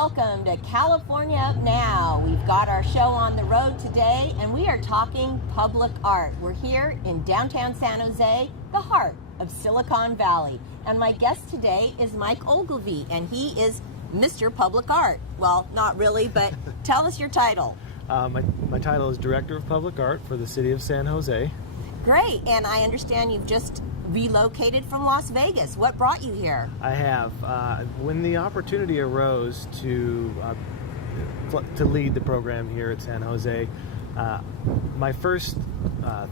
welcome to California Up Now. We've got our show on the road today, and we are talking public art. We're here in downtown San Jose, the heart of Silicon Valley. And my guest today is Mike Ogilvie, and he is Mr. Public Art. Well, not really, but tell us your title. My title is Director of Public Art for the City of San Jose. Great, and I understand you've just relocated from Las Vegas. What brought you here? I have. When the opportunity arose to lead the program here at San Jose, my first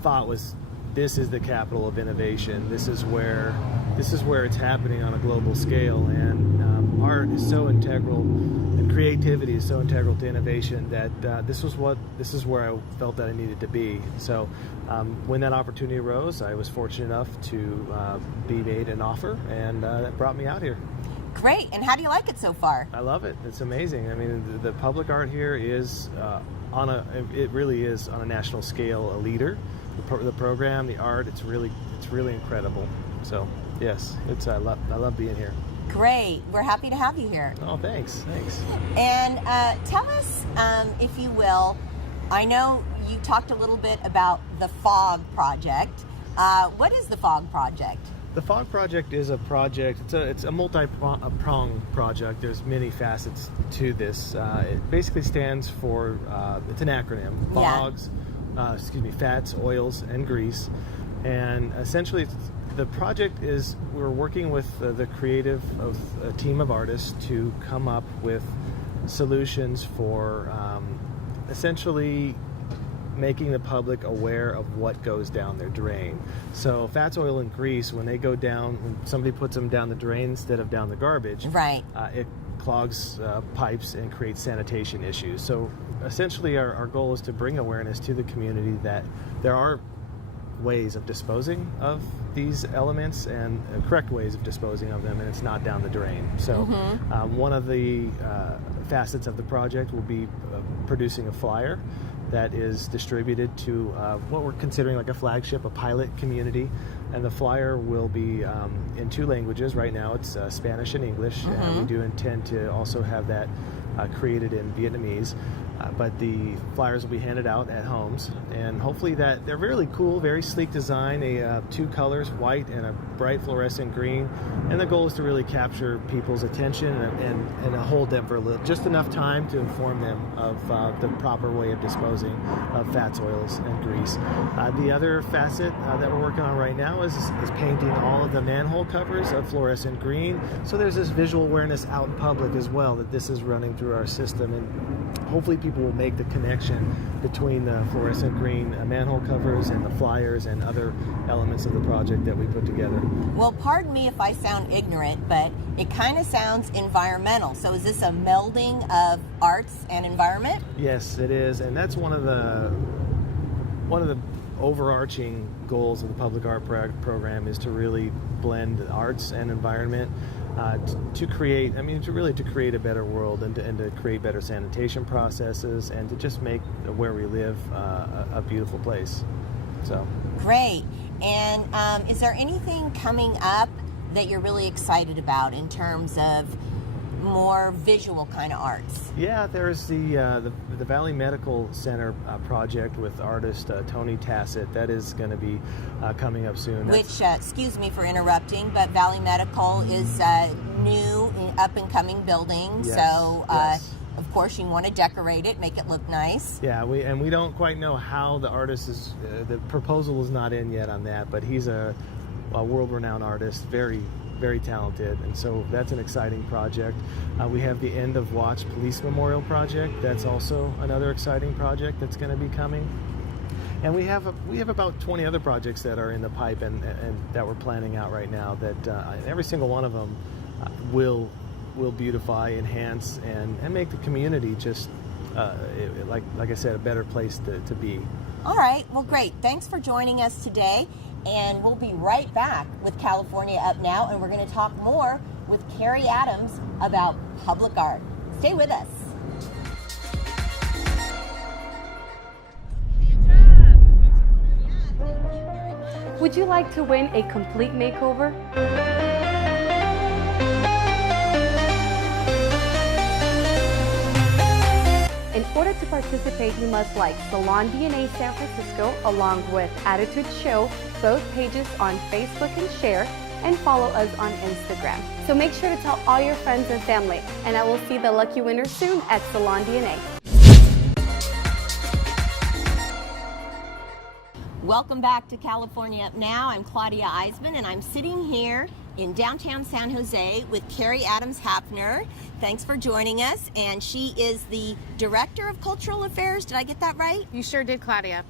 thought was, this is the capital of innovation. This is where it's happening on a global scale, and art is so integral, and creativity is so integral to innovation that this is where I felt that I needed to be. So when that opportunity arose, I was fortunate enough to be made an offer, and that brought me out here. Great, and how do you like it so far? I love it. It's amazing. I mean, the public art here is it really is on a national scale a leader. The program, the art, it's really incredible. So yes, I love being here. Great, we're happy to have you here. Oh, thanks. And tell us, if you will, I know you talked a little bit about the FOG project. What is the FOG project? The FOG project is a project. It's a multi-pronged project. There's many facets to this. It basically stands for it's an acronym. FOGs. Fats, oils, and grease. And essentially, the project is we're working with the creative of a team of artists to come up with solutions for essentially making the public aware of what goes down their drain. So fats, oil, and grease, when they go down, when somebody puts them down the drain instead of down the garbage, right, it clogs pipes and creates sanitation issues. So essentially our goal is to bring awareness to the community that there are ways of disposing of these elements and correct ways of disposing of them, and it's not down the drain. So one of the facets of the project will be producing a flyer that is distributed to what we're considering like a flagship, a pilot community. And the flyer will be in two languages. Right now it's Spanish and English. And we do intend to also have that created in Vietnamese. But the flyers will be handed out at homes, and hopefully that they're really cool, very sleek design, two colors, white and a bright fluorescent green, and the goal is to really capture people's attention and hold them for just enough time to inform them of the proper way of disposing of fats, oils, and grease. The other facet that we're working on right now is painting all of the manhole covers of fluorescent green, so there's this visual awareness out in public as well that this is running through our system, and hopefully people will make the connection between the fluorescent green manhole covers and the flyers and other elements of the project that we put together. Well, pardon me if I sound ignorant, but it kind of sounds environmental. So is this a melding of arts and environment? Yes, it is, and that's one of the overarching goals of the public art program is to really blend arts and environment to create a better world and to create better sanitation processes and to just make where we live a beautiful place. So great. And is there anything coming up that you're really excited about in terms of more visual kind of arts? Yeah, there's the Valley Medical Center project with artist Tony Tassett. That is going to be coming up soon. Which, excuse me for interrupting, but Valley Medical is a new, up-and-coming building. Yes, so, yes. Of course, you want to decorate it, make it look nice. Yeah, we don't quite know how the artist is. The proposal is not in yet on that, but he's a world-renowned artist, very talented, and so that's an exciting project. We have the End of Watch Police Memorial Project. That's also another exciting project that's going to be coming. And we have about 20 other projects that are in the pipe and that we're planning out right now. That every single one of them will beautify, enhance, and make the community just like I said, a better place to be. All right. Well, great. Thanks for joining us today. And we'll be right back with California Up Now, and we're going to talk more with Carrie Adams about public art. Stay with us. Would you like to win a complete makeover? In order to participate, you must like Salon DNA San Francisco along with Attitude Show, both pages on Facebook, and share, and follow us on Instagram. So make sure to tell all your friends and family, and I will see the lucky winner soon at Salon DNA. Welcome back to California Up Now. I'm Claudia Eisman, and I'm sitting here in downtown San Jose with Carrie Adams-Hapner. Thanks for joining us. And she is the Director of Cultural Affairs. Did I get that right? You sure did, Claudia.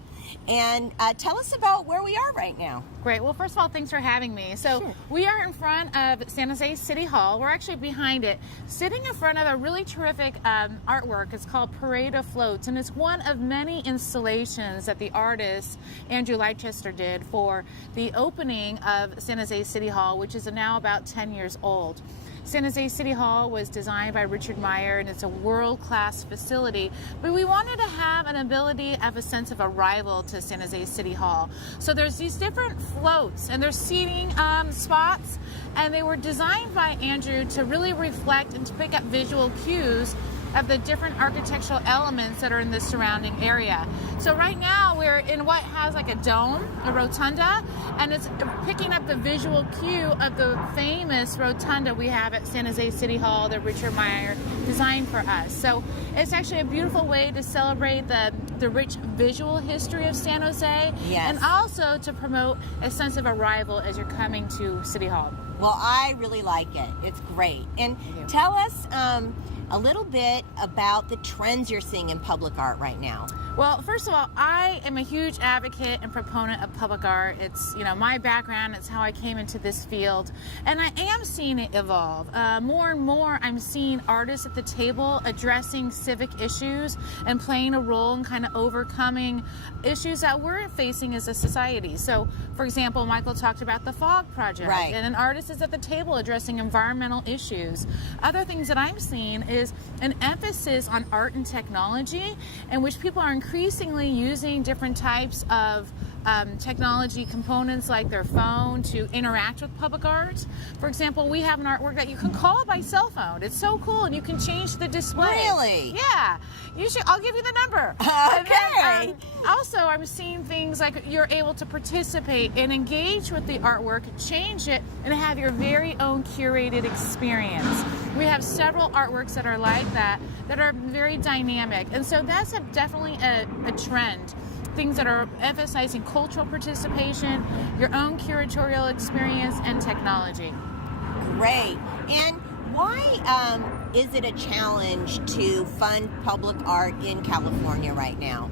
And tell us about where we are right now. Great. Well, first of all, thanks for having me. So Sure. We are in front of San Jose City Hall. We're actually behind it, sitting in front of a really terrific artwork. It's called Parade of Floats, and it's one of many installations that the artist Andrew Leicester did for the opening of San Jose City Hall, which is now about 10 years old. San Jose City Hall was designed by Richard Meyer, and it's a world-class facility, but we wanted to have an ability of a sense of arrival to San Jose City Hall. So there's these different floats, and there's seating spots, and they were designed by Andrew to really reflect and to pick up visual cues of the different architectural elements that are in the surrounding area. So right now we're in what has like a dome, a rotunda, and it's picking up the visual cue of the famous rotunda we have at San Jose City Hall that Richard Meyer designed for us. So it's actually a beautiful way to celebrate the rich visual history of San Jose, Yes. and also to promote a sense of arrival as you're coming to City Hall. Well, I really like it. It's great. And Thank you. tell us a little bit about the trends you're seeing in public art right now. Well, first of all, I am a huge advocate and proponent of public art. It's, my background. It's how I came into this field. And I am seeing it evolve. More and more, I'm seeing artists at the table addressing civic issues and playing a role in kind of overcoming issues that we're facing as a society. So, for example, Michael talked about the Fog Project. Right. And an artist is at the table addressing environmental issues. Other things that I'm seeing is an emphasis on art and technology, in which people are increasingly using different types of technology components like their phone to interact with public art. For example, we have an artwork that you can call by cell phone. It's so cool, and you can change the display. Really? Yeah. I'll give you the number. Okay. And then, also, I'm seeing things like you're able to participate and engage with the artwork, change it, and have your very own curated experience. We have several artworks that are like that are very dynamic. And so that's definitely a trend. Things that are emphasizing cultural participation, your own curatorial experience, and technology. Great. And why is it a challenge to fund public art in California right now?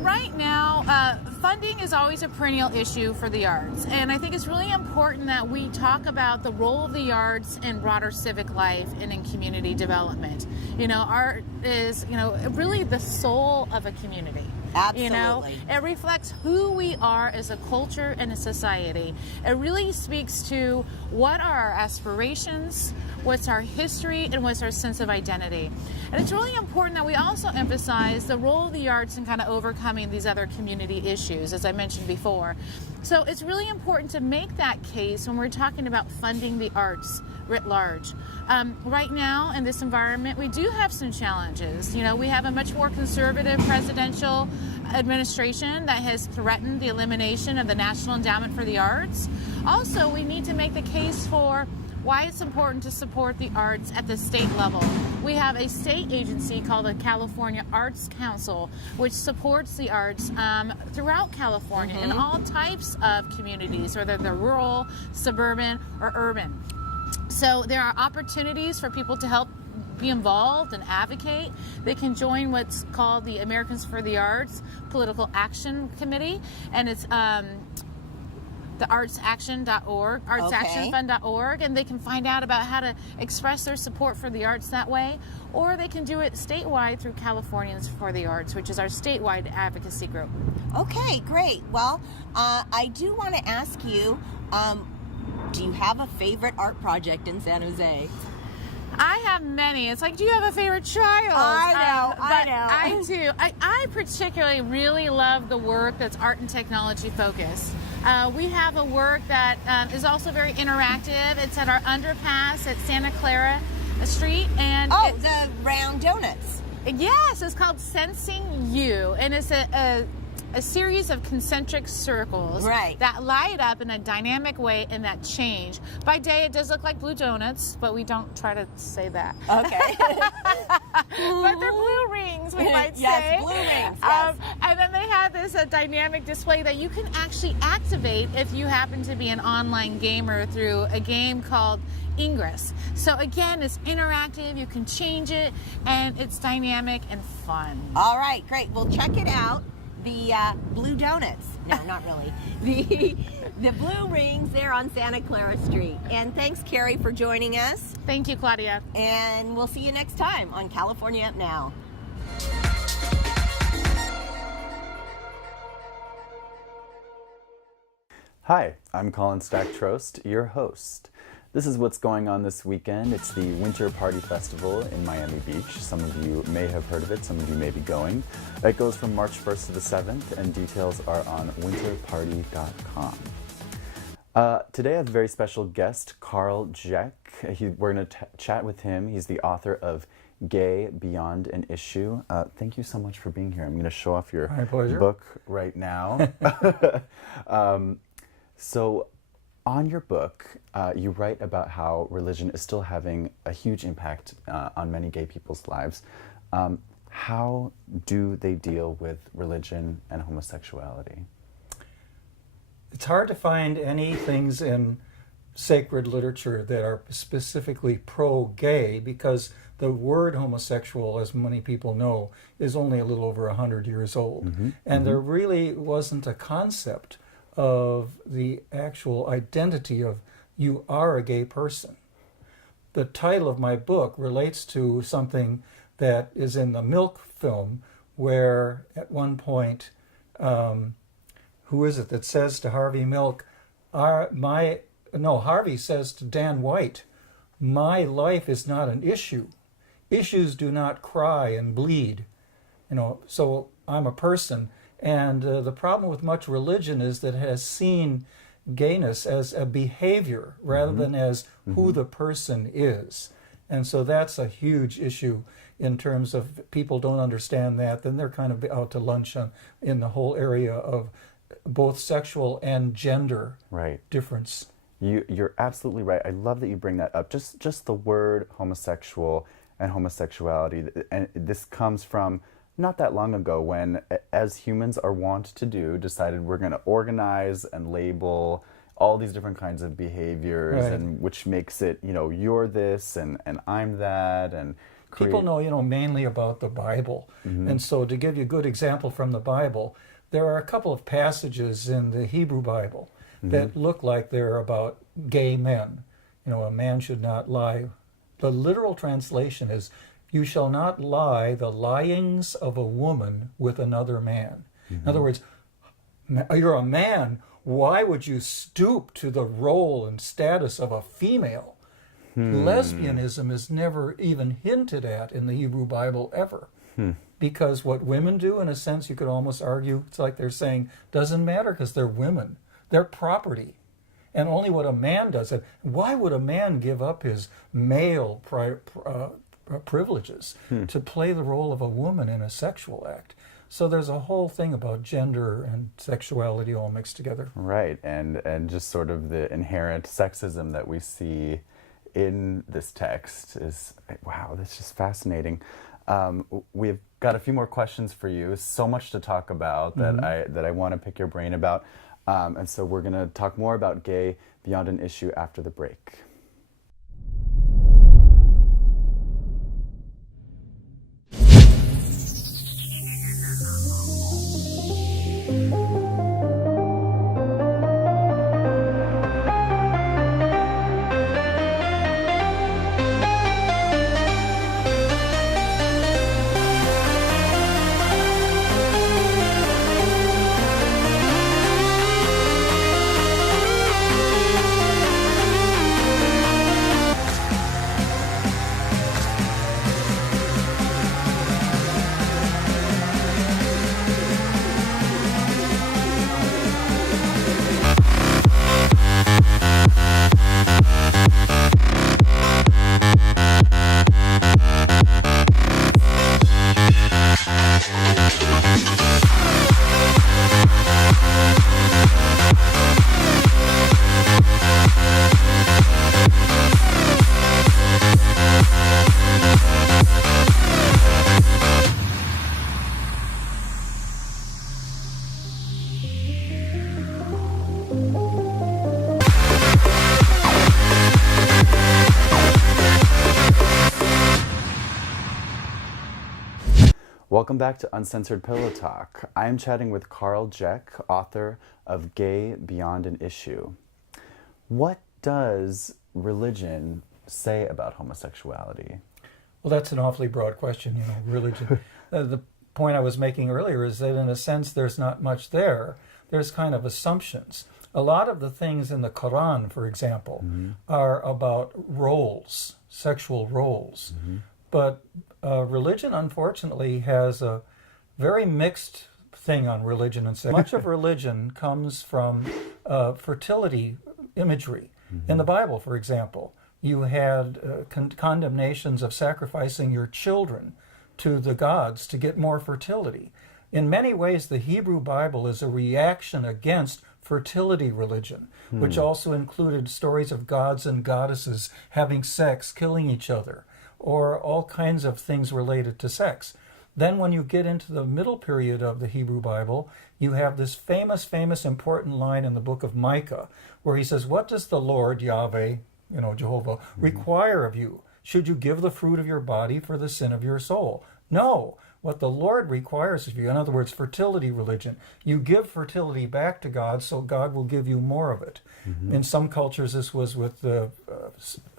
Right now, funding is always a perennial issue for the arts. And I think it's really important that we talk about the role of the arts in broader civic life and in community development. Art is, really the soul of a community. Absolutely. It reflects who we are as a culture and a society. It really speaks to what are our aspirations, what's our history, and what's our sense of identity. And it's really important that we also emphasize the role of the arts in kind of overcoming these other community issues, as I mentioned before. So it's really important to make that case when we're talking about funding the arts writ large. Right now, in this environment, we do have some challenges. We have a much more conservative presidential administration that has threatened the elimination of the National Endowment for the Arts. Also, we need to make the case for why it's important to support the arts at the state level. We have a state agency called the California Arts Council, which supports the arts throughout California in all types of communities, whether they're rural, suburban, or urban. So there are opportunities for people to help be involved and advocate. They can join what's called the Americans for the Arts Political Action Committee, and it's the artsaction.org, artsactionfund.org, and they can find out about how to express their support for the arts that way, or they can do it statewide through Californians for the Arts, which is our statewide advocacy group. Okay, great. Well, I do want to ask you, do you have a favorite art project in San Jose? I have many. It's like, do you have a favorite child? I know. I do. I particularly really love the work that's art and technology focused. We have a work that is also very interactive. It's at our underpass at Santa Clara Street. And the round donuts. Yes, it's called Sensing You, and it's a series of concentric circles that light up in a dynamic way and that change. By day, it does look like blue donuts, but we don't try to say that. Okay. But they're blue rings, we might say. Yes, blue rings, yes. And then they have this dynamic display that you can actually activate if you happen to be an online gamer through a game called Ingress. So again, it's interactive, you can change it, and it's dynamic and fun. All right, great. Well, check it out. The blue donuts. No, not really. The blue rings there on Santa Clara Street. And thanks, Carrie, for joining us. Thank you, Claudia. And we'll see you next time on California Up Now. Hi, I'm Colin Stack-Trost, your host. This is what's going on this weekend. It's the Winter Party Festival in Miami Beach. Some of you may have heard of it, some of you may be going. It goes from March 1st to the 7th, and details are on winterparty.com. Today I have a very special guest, Carl Jeck. We're going to chat with him. He's the author of Gay Beyond an Issue. Thank you so much for being here. I'm going to show off your book right now. So on your book, you write about how religion is still having a huge impact on many gay people's lives. How do they deal with religion and homosexuality? It's hard to find any things in sacred literature that are specifically pro-gay, because the word homosexual, as many people know, is only a little over 100 years old. And there really wasn't a concept of the actual identity of you are a gay person. The title of my book relates to something that is in the Milk film, where at one point, who is it that says to Harvey Milk, Harvey says to Dan White, my life is not an issue. Issues do not cry and bleed. So I'm a person. And the problem with much religion is that it has seen gayness as a behavior rather than as who the person is. And so that's a huge issue in terms of people don't understand that. Then they're kind of out to lunch in the whole area of both sexual and gender difference. You're absolutely right. I love that you bring that up. Just the word homosexual and homosexuality. And this comes from not that long ago when, as humans are wont to do, decided we're going to organize and label all these different kinds of behaviors, and which makes it, you're this and I'm that, and people know, mainly about the Bible. And so to give you a good example from the Bible, there are a couple of passages in the Hebrew Bible that look like they're about gay men. A man should not lie. The literal translation is, you shall not lie the lyings of a woman with another man. In other words, you're a man. Why would you stoop to the role and status of a female? Lesbianism is never even hinted at in the Hebrew Bible ever. Because what women do, in a sense, you could almost argue, it's like they're saying, doesn't matter because they're women. They're property. And only what a man does. And why would a man give up his male privileges to play the role of a woman in a sexual act? So there's a whole thing about gender and sexuality all mixed together. Right, and just sort of the inherent sexism that we see in this text is, wow, that's just fascinating. We've got a few more questions for you. So much to talk about that I want to pick your brain about. And so we're going to talk more about Gay Beyond an Issue after the break. Welcome back to Uncensored Pillow Talk. I am chatting with Carl Jeck, author of Gay Beyond an Issue. What does religion say about homosexuality? Well, that's an awfully broad question, religion. The point I was making earlier is that in a sense there's not much there. There's kind of assumptions. A lot of the things in the Quran, for example, are about roles, sexual roles. But religion, unfortunately, has a very mixed thing on religion and sex. Much of religion comes from fertility imagery. In the Bible, for example, you had condemnations of sacrificing your children to the gods to get more fertility. In many ways, the Hebrew Bible is a reaction against fertility religion, which also included stories of gods and goddesses having sex, killing each other, or all kinds of things related to sex. Then when you get into the middle period of the Hebrew Bible, you have this famous, important line in the book of Micah, where he says, what does the Lord, Yahweh, Jehovah, require of you? Should you give the fruit of your body for the sin of your soul? No. What the Lord requires of you, in other words, fertility religion, you give fertility back to God so God will give you more of it. In some cultures, this was with the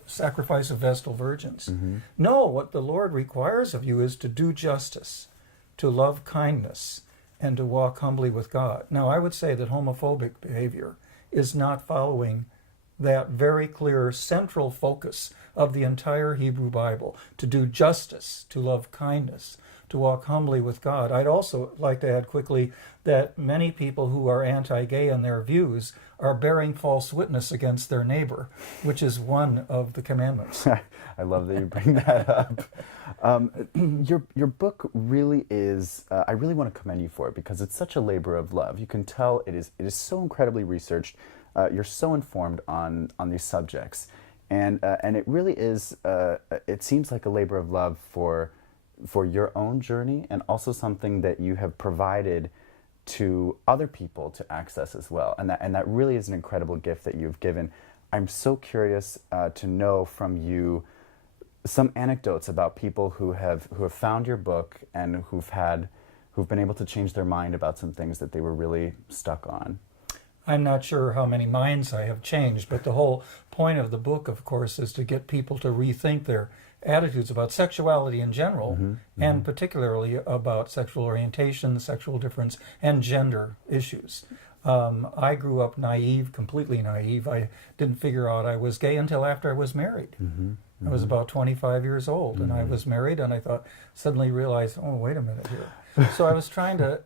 sacrifice of Vestal virgins. No, what the Lord requires of you is to do justice, to love kindness, and to walk humbly with God. Now, I would say that homophobic behavior is not following that very clear central focus of the entire Hebrew Bible, to do justice, to love kindness, to walk humbly with God. I'd also like to add quickly that many people who are anti-gay in their views are bearing false witness against their neighbor, which is one of the commandments. I love that you bring that up. Your book really is, I really want to commend you for it because it's such a labor of love. You can tell it is so incredibly researched. You're so informed on these subjects. And it really is, it seems like a labor of love for your own journey, and also something that you have provided to other people to access as well. And that really is an incredible gift that you've given. I'm so curious to know from you some anecdotes about people who have found your book and who've been able to change their mind about some things that they were really stuck on. I'm not sure how many minds I have changed, but the whole point of the book, of course, is to get people to rethink their attitudes about sexuality in general, and particularly about sexual orientation, sexual difference, and gender issues. I grew up naive, completely naive. I didn't figure out I was gay until after I was married. I was about 25 years old, and I was married, and I suddenly realized, oh, wait a minute here. So I was trying to,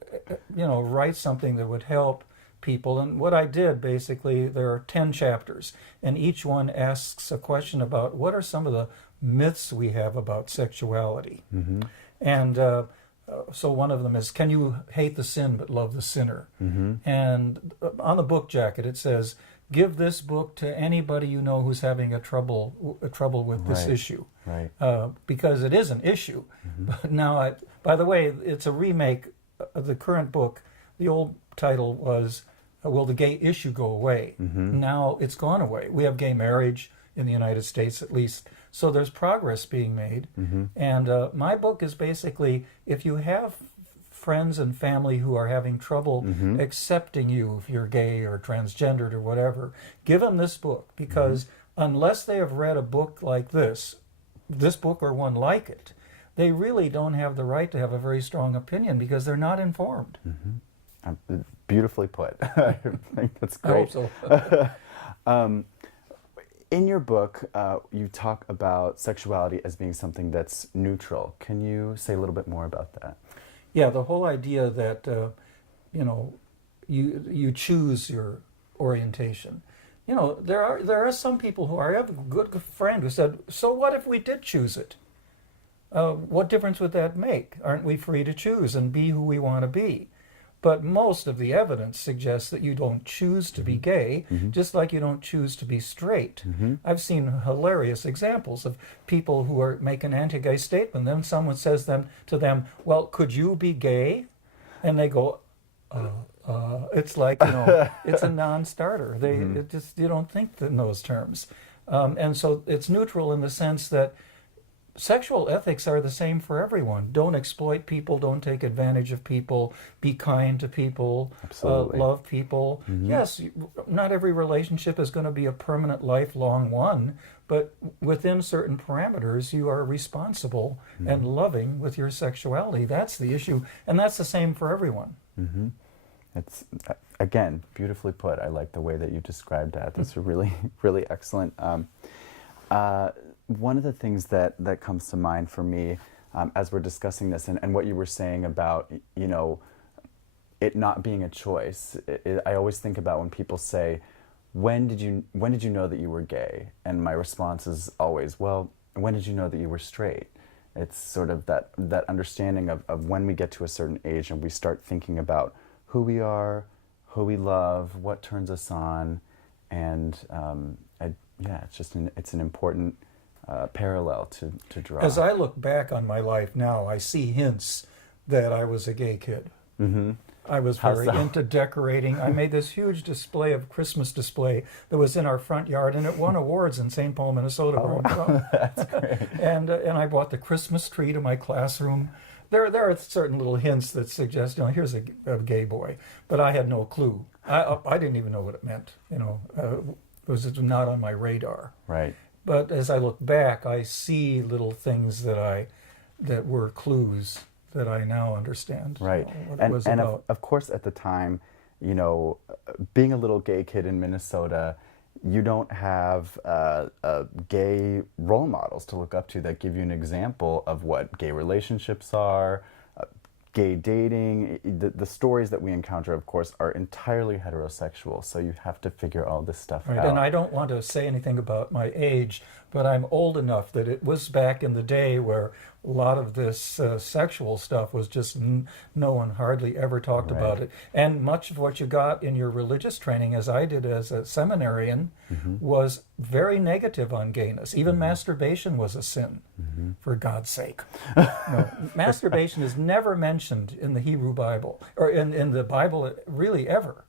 write something that would help people. And what I did, basically, there are 10 chapters, and each one asks a question about what are some of the myths we have about sexuality. And so one of them is, can you hate the sin but love the sinner? And on the book jacket it says, give this book to anybody you know who's having a trouble with this issue. Because it is an issue. But now, by the way, it's a remake of the current book. The old title was, Will the Gay Issue Go Away? Now it's gone away. We have gay marriage in the United States, at least. So there's progress being made. And my book is basically, if you have friends and family who are having trouble accepting you, if you're gay or transgendered or whatever, give them this book, because unless they have read a book like this book or one like it, they really don't have the right to have a very strong opinion because they're not informed. Beautifully put. I think that's great. I hope so. In your book, you talk about sexuality as being something that's neutral. Can you say a little bit more about that? Yeah, the whole idea that you choose your orientation. There are some people who I have a good friend who said, so what if we did choose it? What difference would that make? Aren't we free to choose and be who we want to be? But most of the evidence suggests that you don't choose to be gay, just like you don't choose to be straight. I've seen hilarious examples of people who make an anti-gay statement, then someone says to them, well, could you be gay? And they go, it's like, it's a non-starter. You don't think in those terms. And so it's neutral in the sense that sexual ethics are the same for everyone. Don't exploit people, don't take advantage of people, be kind to people, Absolutely. love people. Yes, not every relationship is going to be a permanent, lifelong one, but within certain parameters, you are responsible and loving with your sexuality. That's the issue, and that's the same for everyone. It's, again, beautifully put. I like the way that you described that. That's really, really excellent. One of the things that comes to mind for me as we're discussing this, and what you were saying about, you know, it not being a choice, I always think about when people say, when did you know that you were gay? And my response is always, well, when did you know that you were straight? It's sort of that understanding of when we get to a certain age and we start thinking about who we are, who we love, what turns us on, and yeah, it's an important parallel to draw. As I look back on my life now, I see hints that I was a gay kid. I was very into decorating. I made this huge Christmas display that was in our front yard, and it won awards in St. Paul, Minnesota. Where I'm from. That's great. And I brought the Christmas tree to my classroom. There are certain little hints that suggest, you know, here's a gay boy, but I had no clue. I didn't even know what it meant. You know, it was not on my radar. Right. But as I look back, I see little things that were clues that I now understand. Right. What it was about. Of course, at the time, you know, being a little gay kid in Minnesota, you don't have gay role models to look up to that give you an example of what gay relationships are, gay dating. The stories that we encounter, of course, are entirely heterosexual, so you have to figure all this stuff out. And I don't want to say anything about my age, but I'm old enough that it was back in the day where a lot of this sexual stuff was just no one hardly ever talked about it. And much of what you got in your religious training, as I did as a seminarian, was very negative on gayness. Even masturbation was a sin, for God's sake. No, masturbation is never mentioned in the Hebrew Bible, or in the Bible really ever.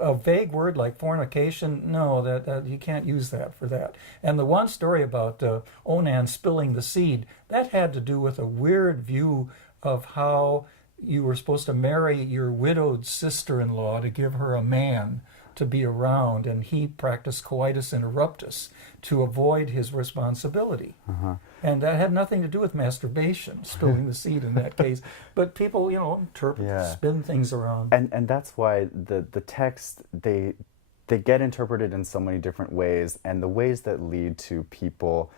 A vague word like fornication, no, that you can't use that for that. And the one story about Onan spilling the seed, that had to do with a weird view of how you were supposed to marry your widowed sister-in-law to give her a man to be around, and he practiced coitus interruptus to avoid his responsibility. And that had nothing to do with masturbation, spilling the seed in that case. But people, you know, interpret, spin things around. And that's why the text, they get interpreted in so many different ways, and the ways that lead to people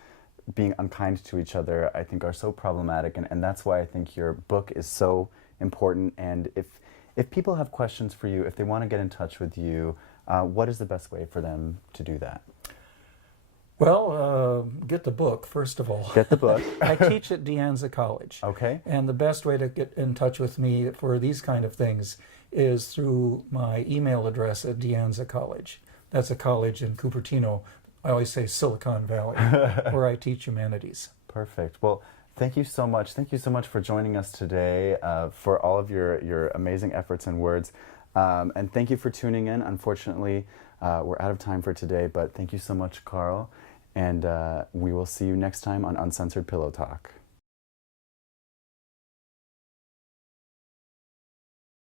being unkind to each other, I think, are so problematic. And that's why I think your book is so important. And if people have questions for you, if they want to get in touch with you, what is the best way for them to do that? Well, get the book, first of all. Get the book. I teach at De Anza College. Okay. And the best way to get in touch with me for these kind of things is through my email address at De Anza College. That's a college in Cupertino. I always say Silicon Valley, where I teach humanities. Perfect. Well, thank you so much. Thank you so much for joining us today, for all of your amazing efforts and words. And thank you for tuning in. Unfortunately, we're out of time for today, but thank you so much, Carl. And we will see you next time on Uncensored Pillow Talk.